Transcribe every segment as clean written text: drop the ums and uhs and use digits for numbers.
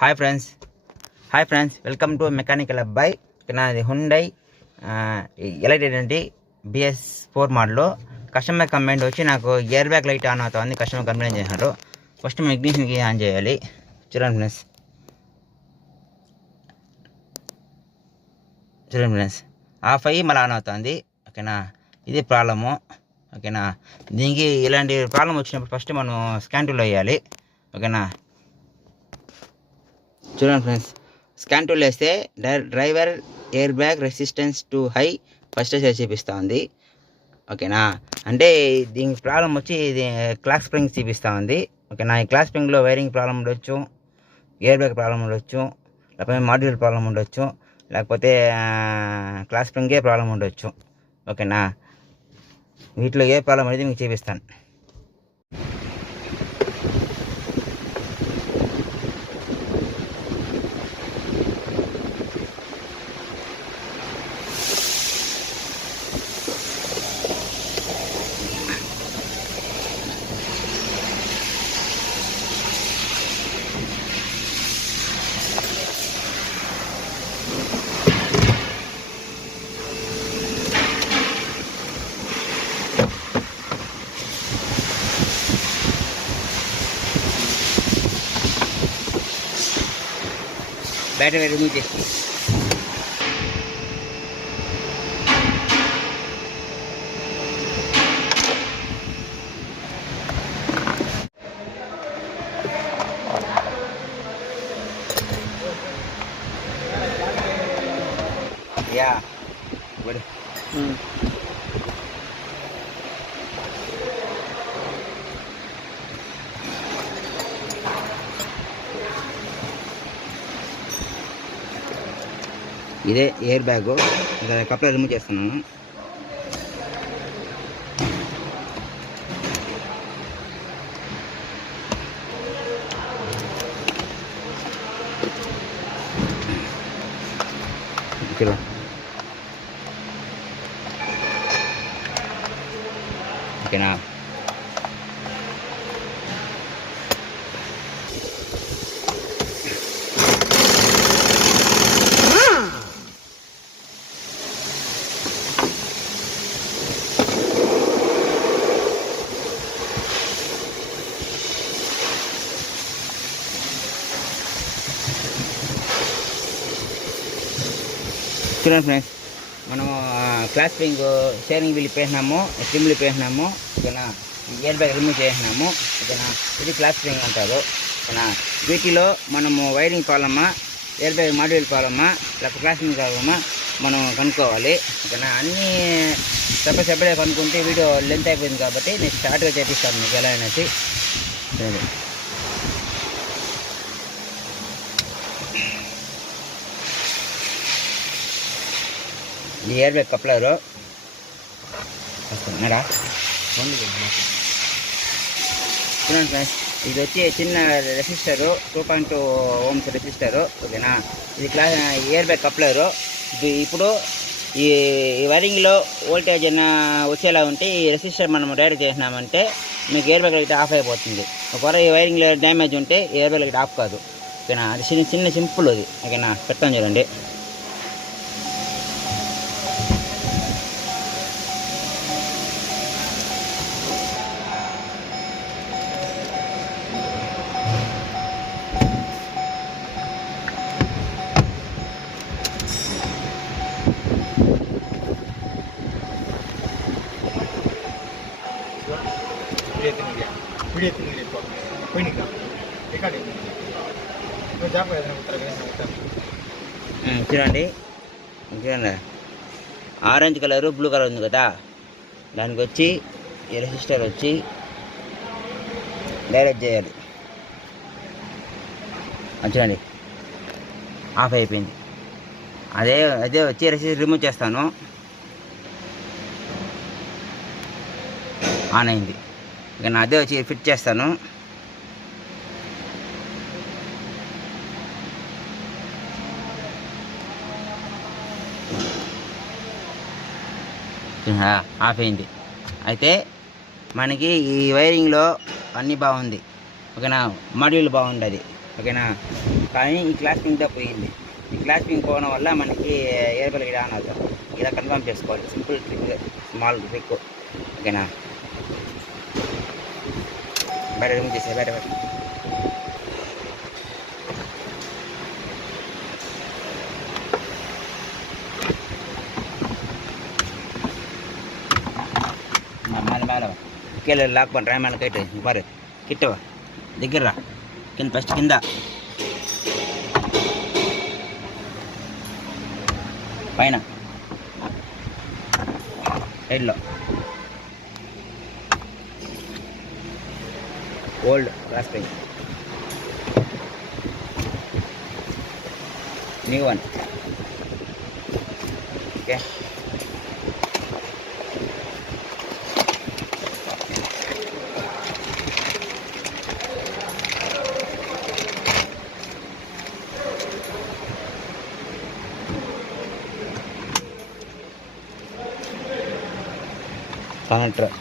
Hi friends welcome to mechanical అబ్బాయి. నాది Hyundai elite BS4 model. Customer complaint వచ్చి నాకు ఇయర్ బ్యాగ్ లైట్ ఆన్ అవుతుంది. కస్టమర్ కంప్లైంట్ చేసినారు. ఫస్ట్ ఇగ్నిషన్కి ఆన్ చేయాలి. చూడండి ఫ్రెండ్స్ ఆఫ్ అయ్యి మళ్ళీ ఆన్ అవుతుంది. ఓకేనా, ఇది ప్రాబ్లము. ఓకేనా, దీనికి ఇలాంటి ప్రాబ్లం వచ్చినప్పుడు ఫస్ట్ మనం స్కాన్ టూల్ వేయాలి. ఓకేనా, చూడండి ఫ్రెండ్స్, స్కాన్ టూల్ వేస్తే driver air bag resistance to high first చూపిస్తూ ఉంది. ఓకేనా, అంటే దీనికి ప్రాబ్లం వచ్చి ఇది క్లాక్ స్ప్రింగ్ చూపిస్తూ ఉంది. ఓకేనా, ఈ క్లాక్ స్ప్రింగ్లో వైరింగ్ ప్రాబ్లం ఉండొచ్చు, ఎయిర్ బ్యాగ్ ప్రాబ్లం ఉండొచ్చు, లేకపోతే మాడ్యూల్ ప్రాబ్లం ఉండొచ్చు, లేకపోతే క్లాక్ స్ప్రింగే ప్రాబ్లం ఉండొచ్చు. ఓకేనా, వీటిలో ఏ ప్రాబ్లం అనేది మీకు చూపిస్తాను. బ్యాటరీ రిమూవ్ చేసి గుడ్. ఇదే ఎయిర్ బ్యాగు. కప్లర్ రిమూవ్ చేస్తున్నాను. ఓకేనా, చూడండి ఫ్రెండ్స్, మనము క్లాస్ స్ప్రింగ్ షేరింగ్ వీల్ వేసినాము, స్ట్రిమ్లు వేసినాము. ఓకేనా, ఇయర్ బ్యాగ్ రిమూవ్ చేసినాము. ఓకేనా, ఇది క్లాస్ స్ప్రింగ్ అంటారు. ఓకేనా, వీటిలో మనము వైరింగ్ ప్రాబ్లమా, ఇయర్ బ్యాగ్ మాడ్యూల్ ప్రాబ్లమా, లేకపోతే క్లాస్ స్ప్రింగ్ ప్రాబ్లమా మనం కనుక్కోవాలి. ఓకేనా, అన్నీ సపరేట్గా కనుక్కుంటే వీడియో లెంత్ అయిపోయింది కాబట్టి నేను షార్ట్గా చేపిస్తాను మీకు ఎలా అనేసి. ఈ ఎయిర్ బ్యాగ్ కప్లరు వస్తున్నారా చూడండి ఫ్రెండ్స్, ఇది వచ్చి చిన్న రెసిస్టరు, 2.2 ohms రెసిస్టరు. ఓకేనా, ఇది ఎయిర్ బ్యాగ్ కప్లరు. ఇప్పుడు ఈ వైరింగ్లో వోల్టేజ్ వచ్చేలా ఉంటే ఈ రెసిస్టర్ మనం డైరెక్ట్ చేసినామంటే మీకు ఎయిర్ బ్యాగ్ లైట్ ఆఫ్ అయిపోతుంది. ఒకవేళ ఈ వైరింగ్లో డ్యామేజ్ ఉంటే ఎయిర్ బ్యాగ్ లైట్ ఆఫ్ కాదు. ఓకేనా, అది చిన్న సింపుల్ అది. ఓకేనా, పెడతాను చూడండి. చూడండి, ఆరెంజ్ కలరు బ్లూ కలర్ ఉంది కదా, దానికి వచ్చి ఈ రెసిస్టర్ వచ్చి డైరెక్ట్ చేయాలి. చూడండి, ఆఫ్ అయిపోయింది. అదే వచ్చి రెసిస్టర్ రిమూవ్ చేస్తాను. ఆన్ అయింది. ఇక అదే వచ్చి ఫిట్ చేస్తాను. ఆఫ్ అయింది. అయితే మనకి ఈ వైరింగ్లో అన్నీ బాగుంది. ఓకేనా, మాడ్యూల్ బాగుండదు. ఓకేనా. కానీ ఈ క్లాస్పింగ్తో పోయింది. ఈ క్లాస్పింగ్ పోవడం వల్ల మనకి ఎయిర్ బ్యాగ్ లైట్ ఆన్ అవుతుంది. ఇలా కన్ఫర్మ్ చేసుకోవాలి. Simple trick, small trick. ఓకేనా. బయట రిమూవ్ చేసే బయట மேலே மேலே கீழே லாக் பண்ணுறேன். மேலே கேட்டு பாரு, கிட்டவா దగ్గర కింద, ఫస్ట్ కింద పైన సైడ్లో old class pain, new one. Okay. Connector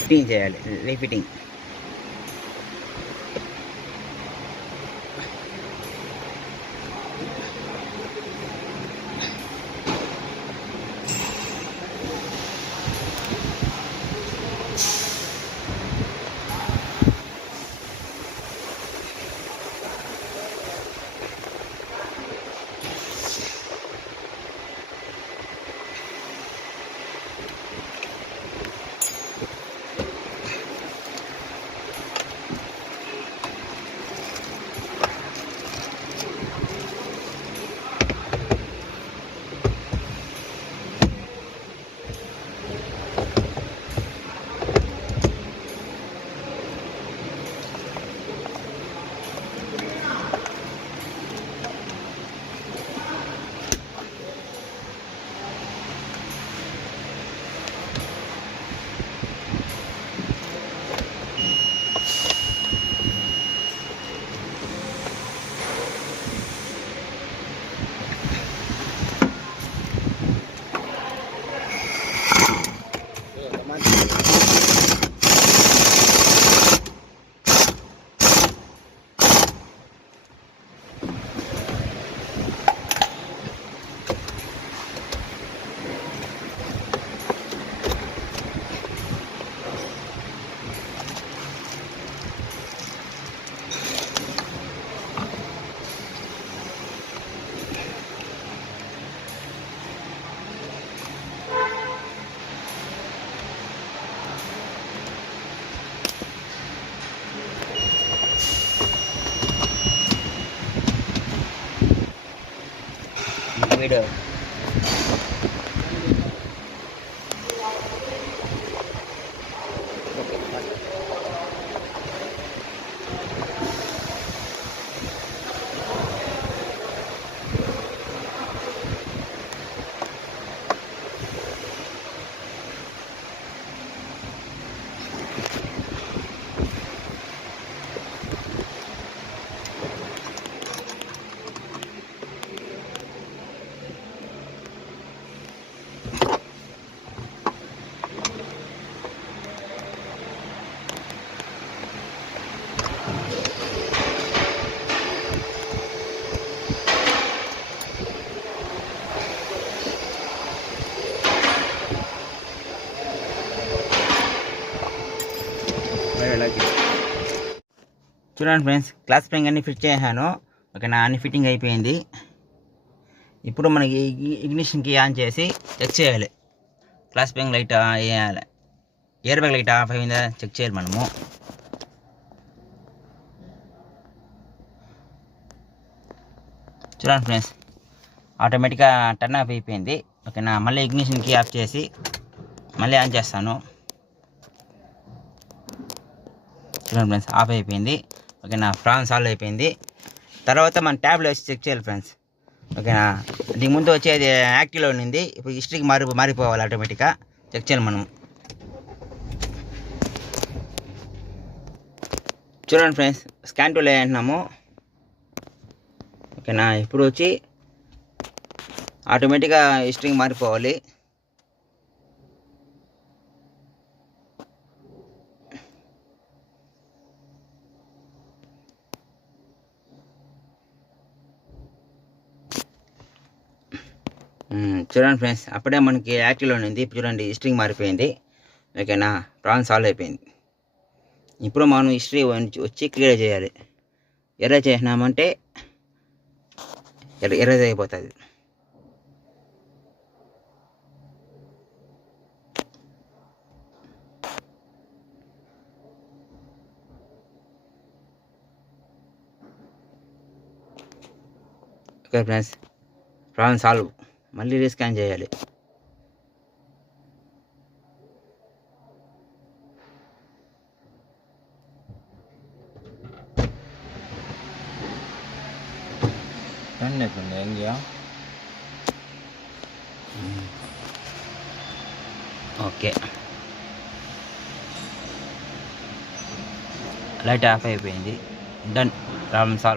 fitting చేయాలి, రీఫిట్టింగ్. వీడియో చూడండి ఫ్రెండ్స్, క్లాస్ స్ప్రింగ్ అన్ని ఫిట్ చేశాను. ఓకేనా, అన్ని ఫిట్టింగ్ అయిపోయింది. ఇప్పుడు మనకి ఇగ్నిషన్కి ఆన్ చేసి చెక్ చేయాలి. క్లాస్ స్ప్రింగ్ లైట్ వేయాలి, ఎయిర్ బ్యాగ్ లైట్ ఆఫ్ అయిందా చెక్ చేయాలి మనము. చూడండి ఫ్రెండ్స్, ఆటోమేటిక్గా టర్న్ ఆఫ్ అయిపోయింది. ఓకేనా, మళ్ళీ ఇగ్నిషన్కి ఆఫ్ చేసి మళ్ళీ ఆన్ చేస్తాను. చూడండి ఫ్రెండ్స్, ఆఫ్ అయిపోయింది. ఓకేనా, ప్రాబ్లం సాల్వ్ అయిపోయింది. తర్వాత మన ట్యాబ్లో వేసి చెక్ చేయాలి ఫ్రెండ్స్. ఓకేనా. దీనికి ముందు వచ్చేది యాక్టివ్లో ఉండింది, ఇప్పుడు హిస్టరీకి మారిపోవాలి ఆటోమేటిక్గా. చెక్ చేయాలి మనం. చూడండి ఫ్రెండ్స్, స్కాన్ టూల్ అంటున్నాము. ఓకేనా, ఇప్పుడు వచ్చి ఆటోమేటిక్గా హిస్టరీకి మారిపోవాలి. చూడండి ఫ్రెండ్స్, అప్పుడే మనకి యాక్టివ్లో ఉంది. ఇప్పుడు చూడండి హిస్టరీకి మారిపోయింది. ఓకేనా, ప్రాబ్లం సాల్వ్ అయిపోయింది. ఇప్పుడు మనం హిస్టరీ వచ్చి క్లియర్ చేయాలి. ఎర్రర్ చేసినామంటే ఎర్రర్ అయిపోతుంది. Okay friends, problem solve. మళ్ళీ రీస్కాన్ చేయాలి. ఓకే, లైట్ ఆఫ్ అయిపోయింది. Done, problem solve.